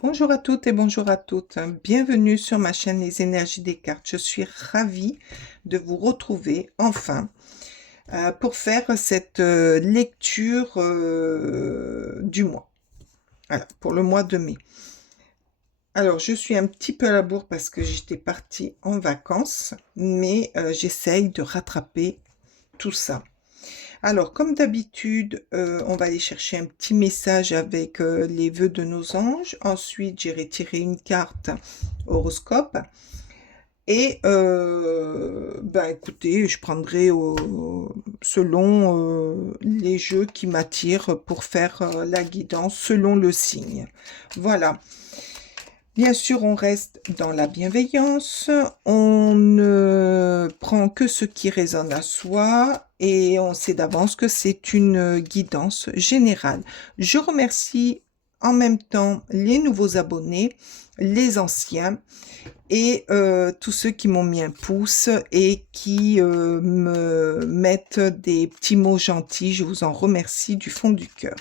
Bonjour à toutes et bonjour à toutes. Bienvenue sur ma chaîne Les Énergies des cartes. Je suis ravie de vous retrouver enfin pour faire cette lecture du mois. Voilà, pour le mois de mai. Alors, je suis un petit peu à la bourre parce que j'étais partie en vacances, mais j'essaye de rattraper tout ça. Alors, comme d'habitude, on va aller chercher un petit message avec les vœux de nos anges. Ensuite, j'ai retiré une carte horoscope. Et écoutez, je prendrai selon les jeux qui m'attirent pour faire la guidance selon le signe. Voilà. Bien sûr, on reste dans la bienveillance, on ne prend que ce qui résonne à soi et on sait d'avance que c'est une guidance générale. Je remercie en même temps les nouveaux abonnés, les anciens et tous ceux qui m'ont mis un pouce et qui me mettent des petits mots gentils. Je vous en remercie du fond du cœur.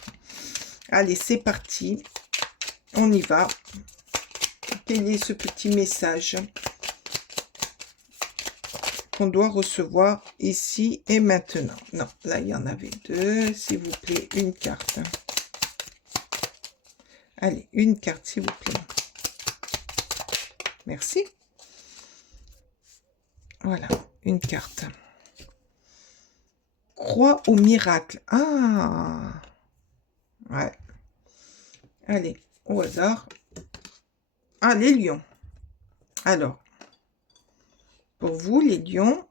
Allez, c'est parti, on y va. Quel est ce petit message qu'on doit recevoir ici et maintenant? Non, là, il y en avait deux. S'il vous plaît, une carte. Allez, une carte, s'il vous plaît. Merci. Voilà, une carte. Croix au miracle. Ah, ouais. Allez, au hasard. Ah, les lions. Alors, pour vous, les lions,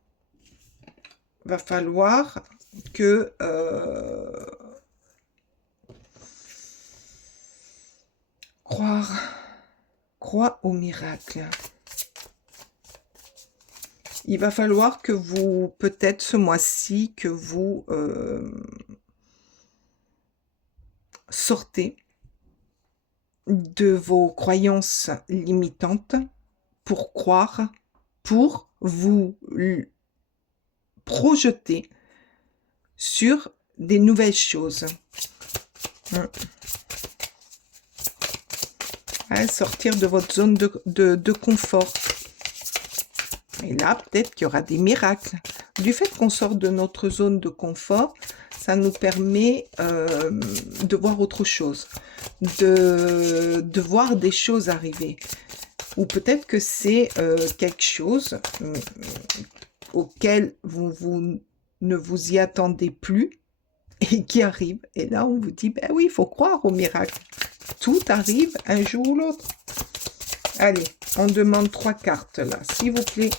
va falloir que croire au miracle. Il va falloir que vous, peut-être ce mois-ci, que vous sortez de vos croyances limitantes pour croire, pour vous projeter sur des nouvelles choses. Ouais, sortir de votre zone de confort. Et là, peut-être qu'il y aura des miracles. Du fait qu'on sort de notre zone de confort, ça nous permet de voir autre chose, de voir des choses arriver. Ou peut-être que c'est quelque chose auquel vous ne vous y attendez plus et qui arrive. Et là, on vous dit, ben oui, il faut croire au miracle. Tout arrive un jour ou l'autre. Allez, on demande 3 cartes là, s'il vous plaît.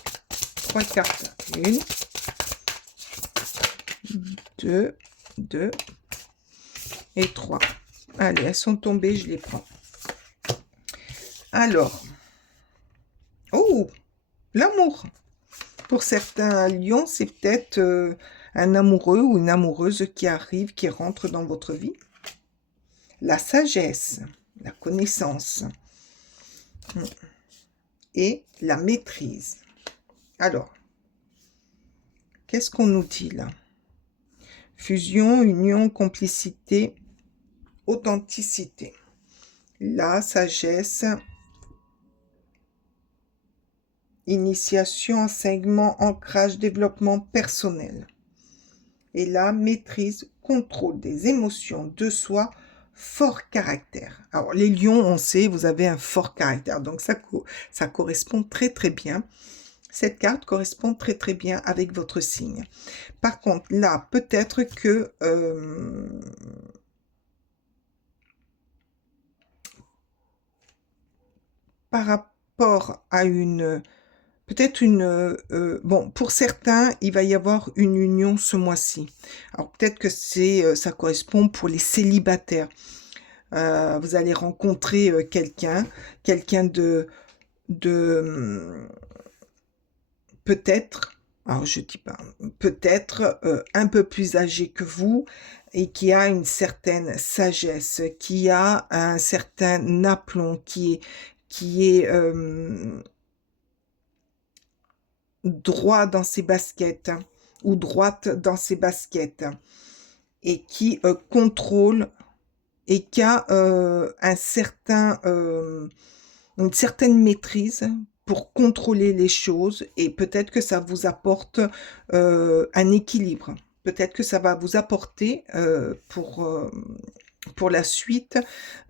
3 cartes. 1, 2 et 3. Allez, elles sont tombées, je les prends. Alors, oh, l'amour. Pour certains lions, c'est peut-être un amoureux ou une amoureuse qui arrive, qui rentre dans votre vie. La sagesse, la connaissance et la maîtrise. Alors, qu'est-ce qu'on nous dit là? Fusion, union, complicité, authenticité. La sagesse, initiation, enseignement, ancrage, développement personnel. Et la maîtrise, contrôle des émotions de soi, fort caractère. Alors, les lions, on sait, vous avez un fort caractère. Donc, ça correspond très, très bien. Cette carte correspond très, très bien avec votre signe. Par contre, là, peut-être que par rapport à une... Peut-être bon, pour certains, il va y avoir une union ce mois-ci. Alors, peut-être que ça correspond pour les célibataires. Vous allez rencontrer quelqu'un de peut-être, alors je dis pas, peut-être un peu plus âgé que vous et qui a une certaine sagesse, qui a un certain aplomb, qui est droit dans ses baskets ou droite dans ses baskets et qui contrôle et qui a une certaine maîtrise pour contrôler les choses, et peut-être que ça vous apporte un équilibre. Peut-être que ça va vous apporter pour la suite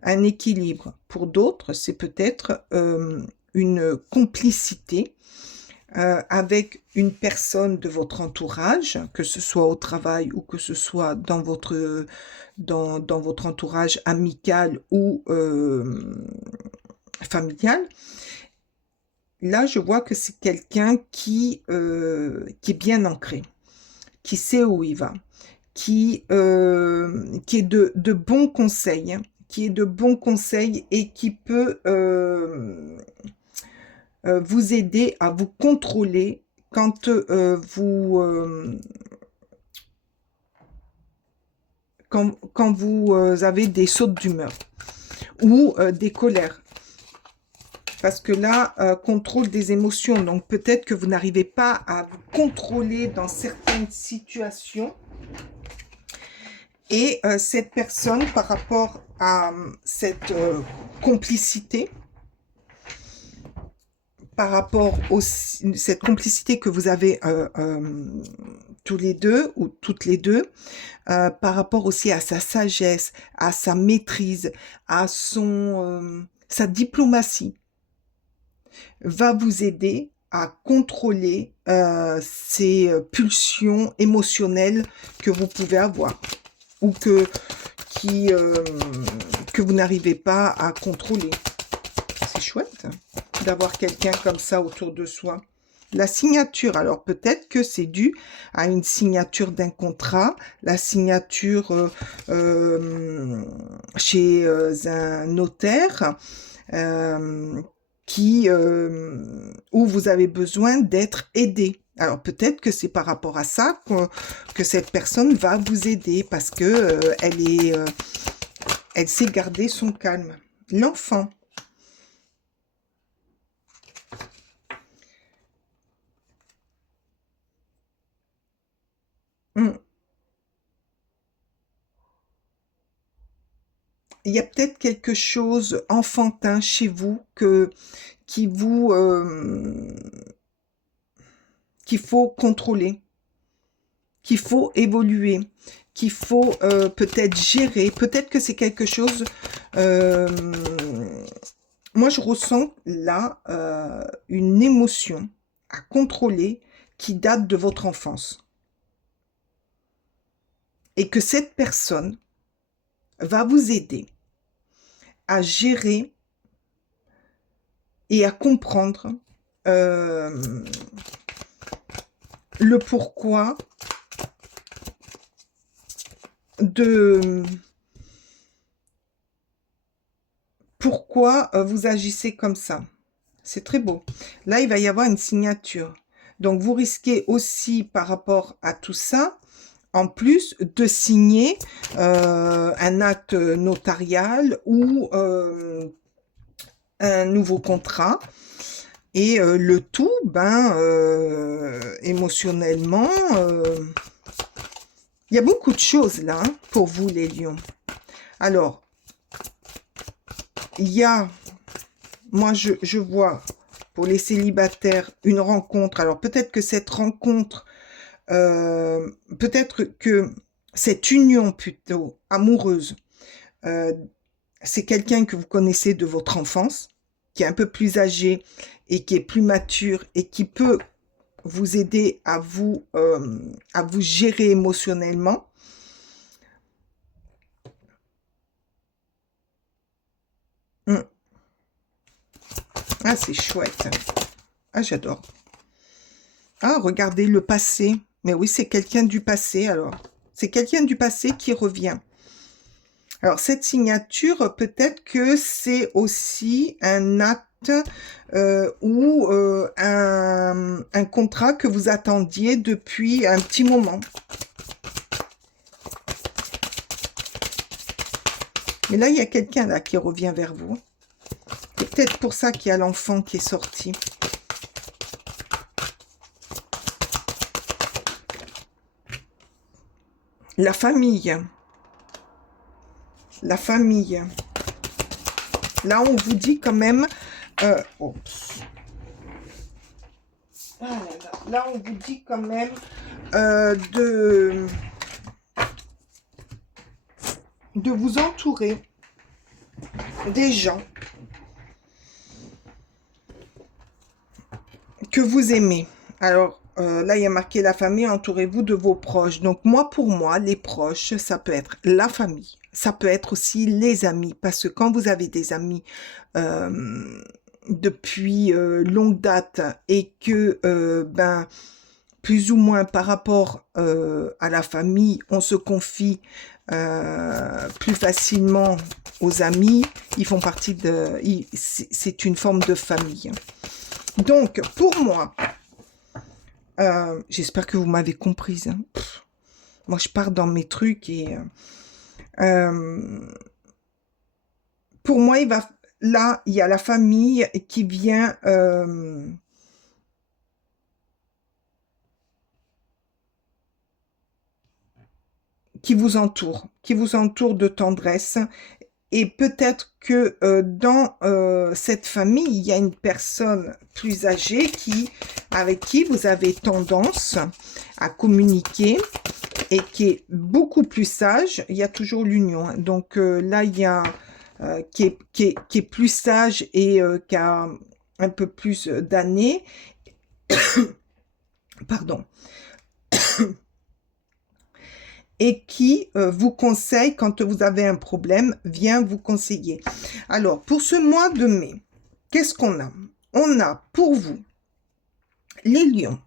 un équilibre. Pour d'autres, c'est peut-être une complicité avec une personne de votre entourage, que ce soit au travail ou que ce soit dans votre entourage amical ou familial. Là, je vois que c'est quelqu'un qui est bien ancré, qui sait où il va, qui est de bons conseils, hein, qui est de bons conseils et qui peut vous aider à vous contrôler quand quand vous avez des sautes d'humeur ou des colères. Parce que là, contrôle des émotions. Donc peut-être que vous n'arrivez pas à vous contrôler dans certaines situations. Et cette personne, par rapport à cette complicité, par rapport à cette complicité que vous avez tous les deux ou toutes les deux, par rapport aussi à sa sagesse, à sa maîtrise, à sa diplomatie, va vous aider à contrôler ces pulsions émotionnelles que vous pouvez avoir ou que vous n'arrivez pas à contrôler. C'est chouette d'avoir quelqu'un comme ça autour de soi. La signature, alors peut-être que c'est dû à une signature d'un contrat, la signature chez un notaire, où vous avez besoin d'être aidé. Alors peut-être que c'est par rapport à ça que cette personne va vous aider parce que elle sait garder son calme. L'enfant. Il y a peut-être quelque chose enfantin chez vous qu'il faut contrôler, qu'il faut évoluer, qu'il faut peut-être gérer. Peut-être que c'est quelque chose... moi, je ressens là une émotion à contrôler qui date de votre enfance. Et que cette personne va vous aider à gérer et à comprendre le pourquoi pourquoi vous agissez comme ça. C'est très beau. Là, il va y avoir une signature. Donc, vous risquez aussi, par rapport à tout ça, en plus de signer un acte notarial ou un nouveau contrat. Et le tout, émotionnellement, il y a beaucoup de choses là hein, pour vous les lions. Alors, il y a, moi je vois pour les célibataires une rencontre. Alors peut-être que cette rencontre, peut-être que cette union plutôt amoureuse, c'est quelqu'un que vous connaissez de votre enfance, qui est un peu plus âgé et qui est plus mature et qui peut vous aider à vous gérer émotionnellement. Ah, c'est chouette. Ah, j'adore. Ah, regardez le passé. Mais oui, c'est quelqu'un du passé, alors. C'est quelqu'un du passé qui revient. Alors, cette signature, peut-être que c'est aussi un acte ou un contrat que vous attendiez depuis un petit moment. Mais là, il y a quelqu'un là qui revient vers vous. C'est peut-être pour ça qu'il y a l'enfant qui est sorti. La famille. la famille. Là, on vous dit quand même... oups. Ah là là. Là, on vous dit quand même de vous entourer des gens que vous aimez. Alors, là, il y a marqué la famille, entourez-vous de vos proches. Donc, moi, pour moi, les proches, ça peut être la famille. Ça peut être aussi les amis. Parce que quand vous avez des amis depuis longue date et que, ben, plus ou moins par rapport à la famille, on se confie plus facilement aux amis, ils font partie de... C'est une forme de famille. Donc, pour moi, j'espère que vous m'avez comprise. Hein. Moi, je pars dans mes trucs et... pour moi, là, il y a la famille qui vient... qui vous entoure de tendresse. Et peut-être que dans cette famille, il y a une personne plus âgée avec qui vous avez tendance à communiquer et qui est beaucoup plus sage. Il y a toujours l'union. Hein. Donc là, il y a qui est plus sage et qui a un peu plus d'années. Pardon. Et qui vous conseille quand vous avez un problème, vient vous conseiller. Alors, pour ce mois de mai, qu'est-ce qu'on a? On a pour vous, les lions,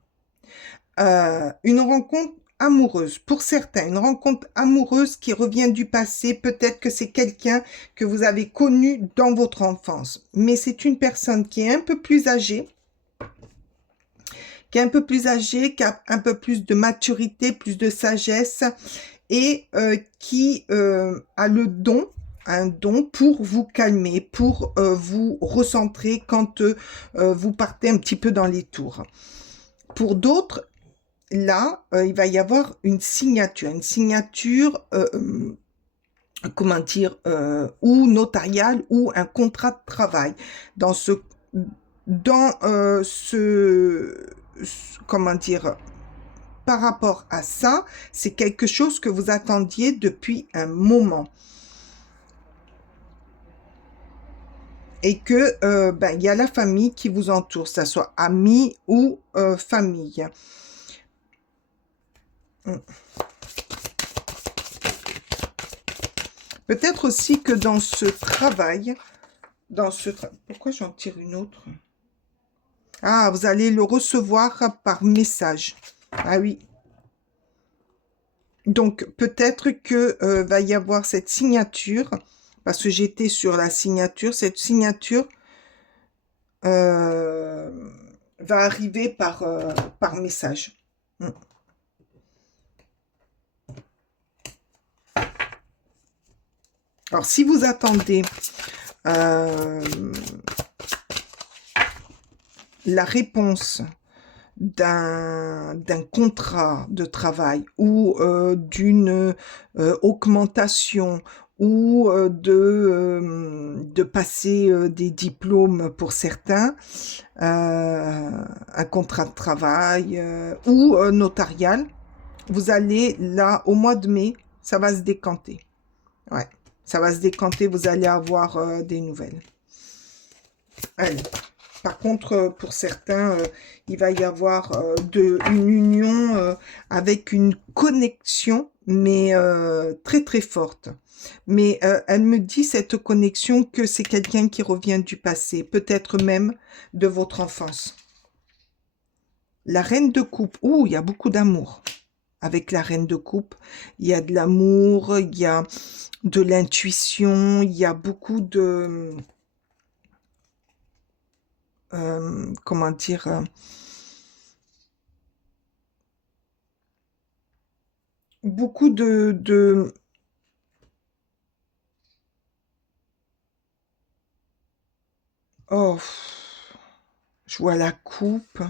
une rencontre amoureuse. Pour certains, une rencontre amoureuse qui revient du passé. Peut-être que c'est quelqu'un que vous avez connu dans votre enfance. Mais c'est une personne qui est un peu plus âgée, qui a un peu plus de maturité, plus de sagesse et qui a un don pour vous calmer, pour vous recentrer quand vous partez un petit peu dans les tours. Pour d'autres, là, il va y avoir une signature, comment dire, ou notariale ou un contrat de travail. Comment dire, par rapport à ça, c'est quelque chose que vous attendiez depuis un moment. Et que ben, y a la famille qui vous entoure, que ce soit amis ou famille. Peut-être aussi que dans ce travail, pourquoi j'en tire une autre? Ah, vous allez le recevoir par message. Ah oui. Donc, peut-être que va y avoir cette signature, parce que j'étais sur la signature. Cette signature va arriver par message. Alors, si vous attendez la réponse d'un contrat de travail ou d'une augmentation ou de passer des diplômes pour certains, un contrat de travail ou notarial, vous allez là, au mois de mai, ça va se décanter. Ouais, ça va se décanter, vous allez avoir des nouvelles. Allez. Par contre, pour certains, il va y avoir une union avec une connexion, mais très très forte. Mais elle me dit, cette connexion, que c'est quelqu'un qui revient du passé, peut-être même de votre enfance. La reine de coupe, ouh, il y a beaucoup d'amour. Avec la reine de coupe, il y a de l'amour, il y a de l'intuition, il y a beaucoup de... comment dire, beaucoup oh, je vois la coupe,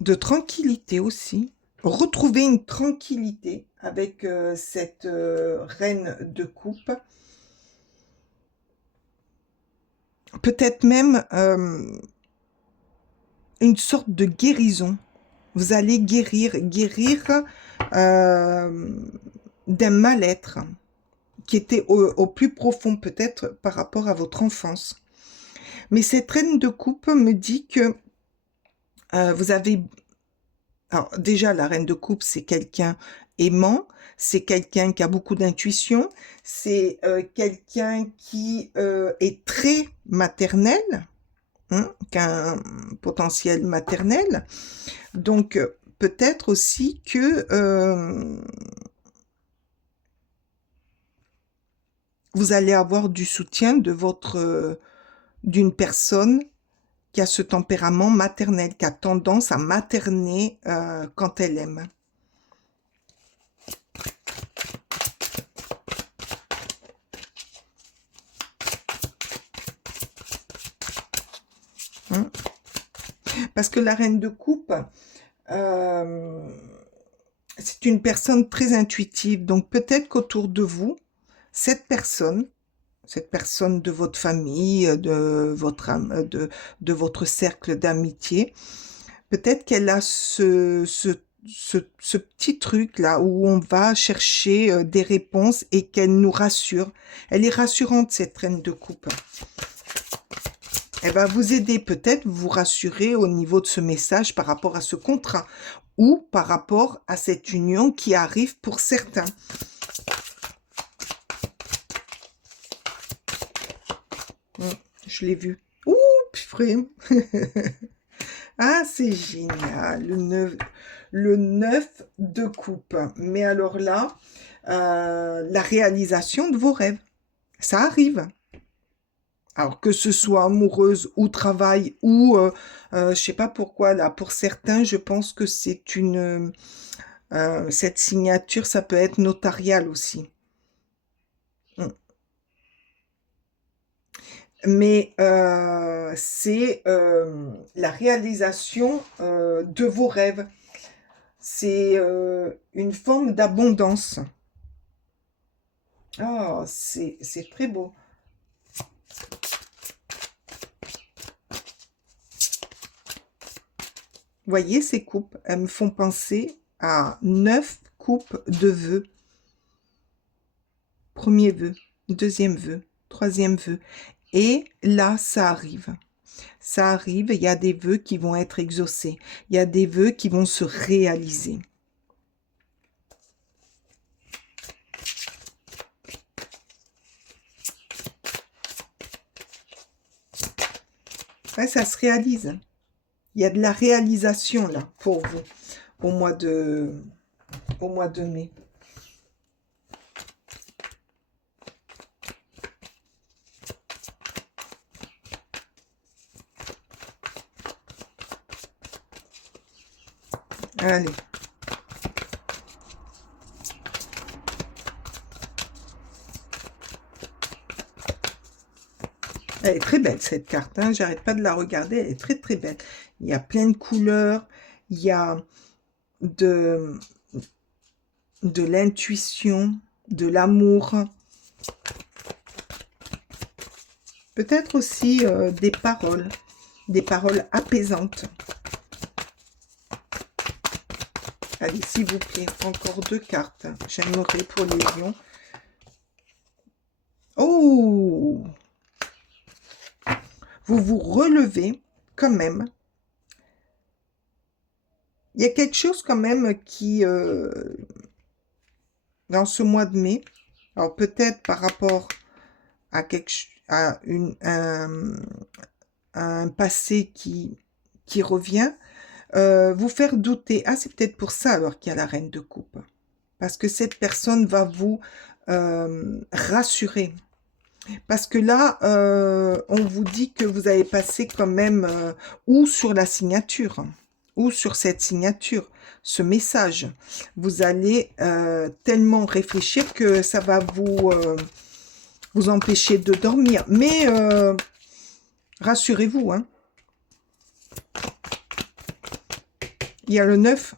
de tranquillité aussi. Retrouver une tranquillité avec cette reine de coupe. Peut-être même une sorte de guérison. Vous allez guérir d'un mal-être qui était au plus profond, peut-être par rapport à votre enfance. Mais cette reine de coupe me dit que vous avez... Alors déjà, la reine de coupe, c'est quelqu'un aimant, c'est quelqu'un qui a beaucoup d'intuition, c'est quelqu'un qui est très maternel, hein, qui a un potentiel maternel. Donc, peut-être aussi que vous allez avoir du soutien de d'une personne qui a ce tempérament maternel, qui a tendance à materner quand elle aime. Hein? Parce que la reine de coupe, c'est une personne très intuitive. Donc peut-être qu'autour de vous, cette personne de votre famille, de votre cercle d'amitié, peut-être qu'elle a ce petit truc là où on va chercher des réponses et qu'elle nous rassure. Elle est rassurante, cette reine de coupe. Elle va vous aider peut-être, vous rassurer au niveau de ce message par rapport à ce contrat ou par rapport à cette union qui arrive pour certains. Je l'ai vu. Ouh, purée. Ah, c'est génial, le 9 de coupe. Mais alors là, la réalisation de vos rêves, ça arrive. Alors que ce soit amoureuse ou travail ou, je sais pas pourquoi, là, pour certains, je pense que c'est cette signature, ça peut être notarial aussi. Mm. Mais c'est la réalisation de vos rêves. C'est une forme d'abondance. Ah, c'est très beau. Vous voyez ces coupes, elles me font penser à 9 coupes de vœux. Premier vœu, deuxième vœu, troisième vœu. Et là, ça arrive. Ça arrive, il y a des vœux qui vont être exaucés. Il y a des vœux qui vont se réaliser. Ouais, ça se réalise. Il y a de la réalisation là pour vous au mois de mai. Allez. Elle est très belle cette carte, hein. J'arrête pas de la regarder, elle est très très belle. Il y a plein de couleurs, il y a de l'intuition, de l'amour. Peut-être aussi des paroles apaisantes. Allez, s'il vous plaît, encore 2 cartes. J'aimerais pour les lions. Oh! Vous vous relevez quand même. Il y a quelque chose quand même qui, dans ce mois de mai, alors peut-être par rapport à un passé qui revient, vous faire douter. Ah, c'est peut-être pour ça alors qu'il y a la reine de coupe. Parce que cette personne va vous rassurer. Parce que là, on vous dit que vous avez passé quand même ou sur la signature, ou sur cette signature, ce message. Vous allez tellement réfléchir que ça va vous empêcher de dormir. Mais rassurez-vous, hein. Il y a le 9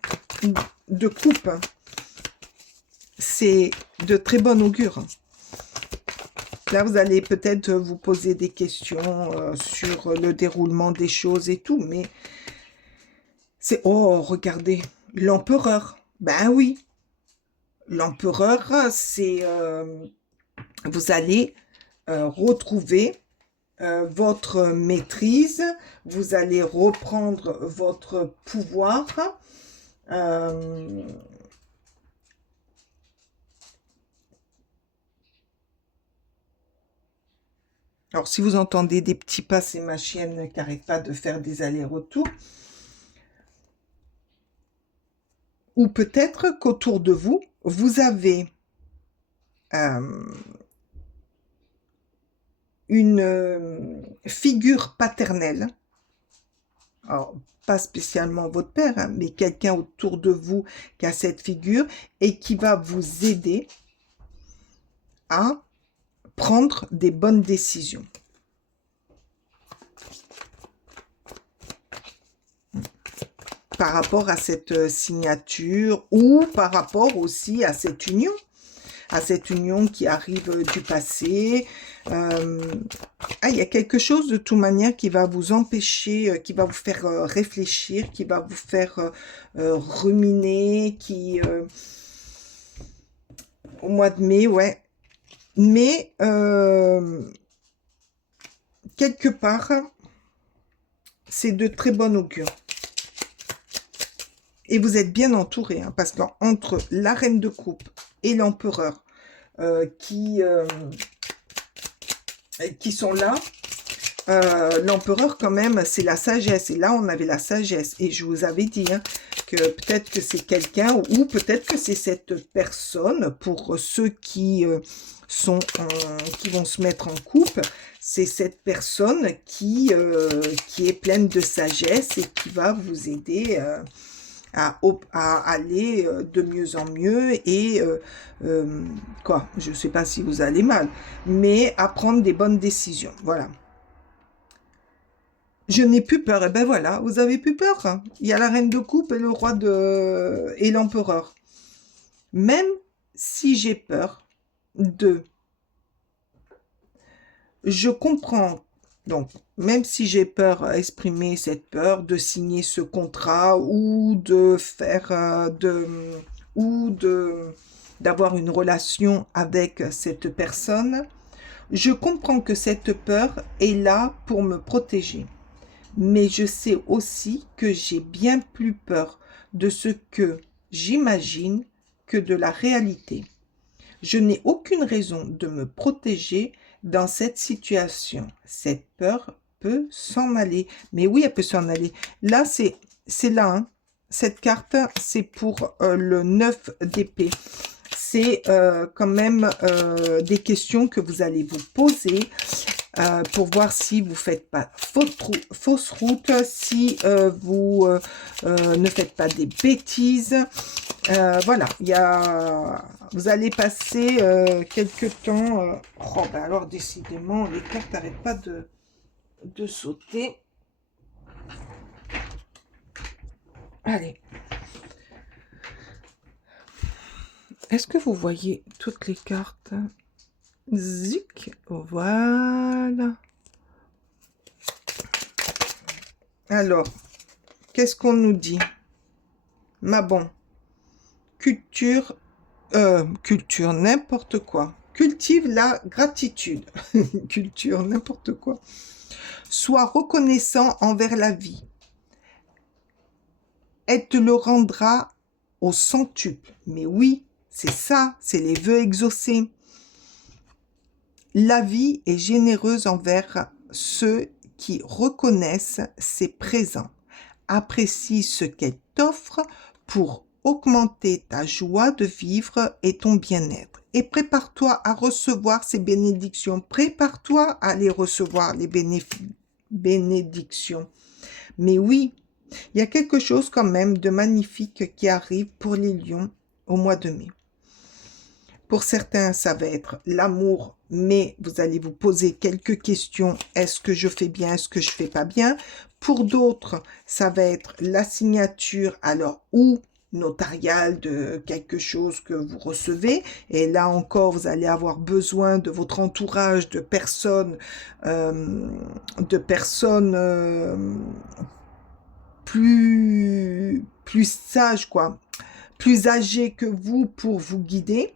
de coupe. c'est de très bon augure. Là, vous allez peut-être vous poser des questions sur le déroulement des choses et tout, mais c'est... Oh, regardez, l'empereur. Ben oui, l'empereur, c'est... vous allez retrouver votre maîtrise, vous allez reprendre votre pouvoir. Alors, si vous entendez des petits pas, c'est ma chienne qui n'arrête pas de faire des allers-retours. Ou peut-être qu'autour de vous, vous avez une figure paternelle. Alors, pas spécialement votre père, hein, mais quelqu'un autour de vous qui a cette figure et qui va vous aider à prendre des bonnes décisions. Par rapport à cette signature ou par rapport aussi à cette union qui arrive du passé. Il y a quelque chose de toute manière qui va vous empêcher, qui va vous faire réfléchir, qui va vous faire ruminer, au mois de mai, ouais. Mais quelque part, c'est de très bon augure. Et vous êtes bien entouré, hein, parce qu'entre la reine de coupe et l'empereur qui sont là, l'empereur quand même, c'est la sagesse. Et là, on avait la sagesse. Et je vous avais dit hein, que peut-être que c'est quelqu'un ou peut-être que c'est cette personne, pour ceux qui vont se mettre en couple, c'est cette personne qui est pleine de sagesse et qui va vous aider à aller de mieux en mieux et quoi, je ne sais pas si vous allez mal, mais à prendre des bonnes décisions. Voilà. Je n'ai plus peur. Et ben voilà, vous avez plus peur. Hein. Il y a la reine de coupe et le roi et l'empereur. Même si j'ai peur je comprends. Donc, même si j'ai peur à exprimer cette peur de signer ce contrat ou de faire d'avoir une relation avec cette personne, je comprends que cette peur est là pour me protéger. Mais je sais aussi que j'ai bien plus peur de ce que j'imagine que de la réalité. Je n'ai aucune raison de me protéger dans cette situation. Cette peur peut s'en aller. Mais oui, elle peut s'en aller. Là, c'est là. Hein. Cette carte, c'est pour le 9 d'épée. C'est quand même des questions que vous allez vous poser pour voir si vous ne faites pas fausse route, si vous ne faites pas des bêtises. Voilà, vous allez passer quelques temps. Oh, ben alors, décidément, les cartes n'arrêtent pas de sauter. Allez. Est-ce que vous voyez toutes les cartes? Zic, voilà. Alors, qu'est-ce qu'on nous dit? Ma bon. Culture, n'importe quoi. Cultive la gratitude. Culture, n'importe quoi. Sois reconnaissant envers la vie. Elle te le rendra au centuple. Mais oui, c'est ça, c'est les vœux exaucés. La vie est généreuse envers ceux qui reconnaissent ses présents. Apprécie ce qu'elle t'offre pour augmenter ta joie de vivre et ton bien-être. Et prépare-toi à recevoir ces bénédictions. Prépare-toi à les recevoir, les bénédictions. Mais oui, il y a quelque chose quand même de magnifique qui arrive pour les lions au mois de mai. Pour certains, ça va être l'amour, mais vous allez vous poser quelques questions. Est-ce que je fais bien? Est-ce que je fais pas bien? Pour d'autres, ça va être la signature. Alors, ou notariale de quelque chose que vous recevez. Et là encore, vous allez avoir besoin de votre entourage, de personnes plus sages, quoi, plus âgées que vous pour vous guider.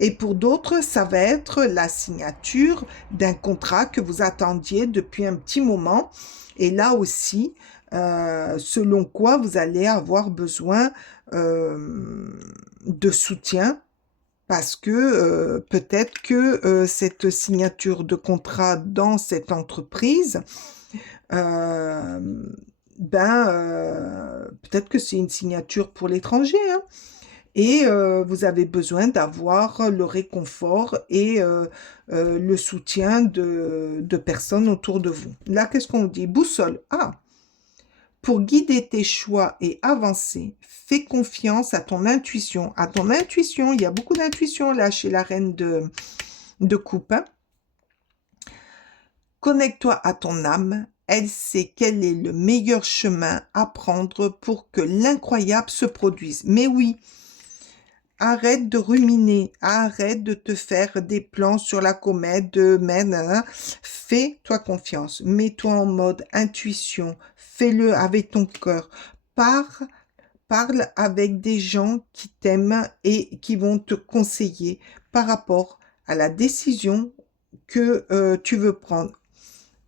Et pour d'autres, ça va être la signature d'un contrat que vous attendiez depuis un petit moment. Et là aussi, selon quoi vous allez avoir besoin de soutien parce que peut-être que cette signature de contrat dans cette entreprise, euh, peut-être que c'est une signature pour l'étranger, hein, et vous avez besoin d'avoir le réconfort et le soutien de personnes autour de vous. Là, qu'est-ce qu'on dit? Boussole. Ah, pour guider tes choix et avancer, fais confiance à ton intuition. À ton intuition, il y a beaucoup d'intuition là chez la reine de coupe. Hein. Connecte-toi à ton âme. Elle sait quel est le meilleur chemin à prendre pour que l'incroyable se produise. Mais oui, arrête de ruminer, arrête de te faire des plans sur la comète, fais-toi confiance, mets-toi en mode intuition, fais-le avec ton cœur, parle avec des gens qui t'aiment et qui vont te conseiller par rapport à la décision que tu veux prendre.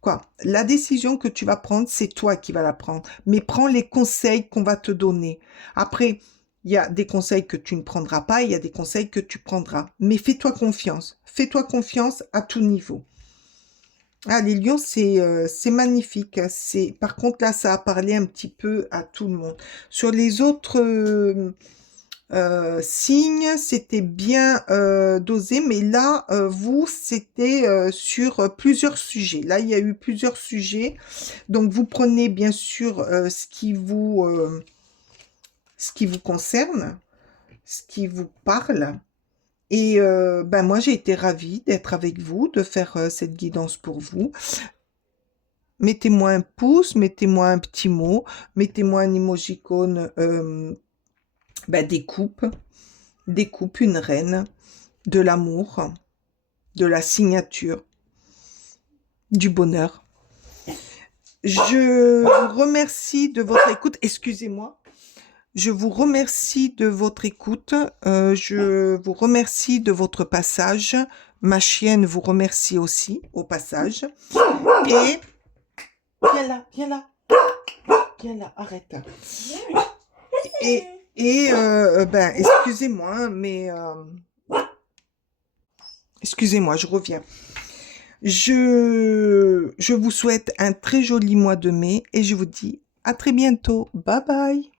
Quoi? La décision que tu vas prendre, c'est toi qui vas la prendre, mais prends les conseils qu'on va te donner. Après, il y a des conseils que tu ne prendras pas, il y a des conseils que tu prendras. Mais fais-toi confiance. Fais-toi confiance à tout niveau. Ah, les lions, c'est magnifique. Par contre, là, ça a parlé un petit peu à tout le monde. Sur les autres signes, c'était bien dosé, mais là, vous, c'était sur plusieurs sujets. Là, il y a eu plusieurs sujets. Donc, vous prenez bien sûr ce qui vous concerne, ce qui vous parle. Et moi, j'ai été ravie d'être avec vous, de faire cette guidance pour vous. Mettez-moi un pouce, mettez-moi un petit mot, mettez-moi un émojicône des coupes, une reine, de l'amour, de la signature, du bonheur. Je vous remercie de votre écoute. Excusez-moi. Je vous remercie de votre écoute. Je vous remercie de votre passage. Ma chienne vous remercie aussi au passage. Et viens là, viens là. Viens là, arrête. Et excusez-moi, mais excusez-moi, je reviens. Je vous souhaite un très joli mois de mai et je vous dis à très bientôt. Bye bye.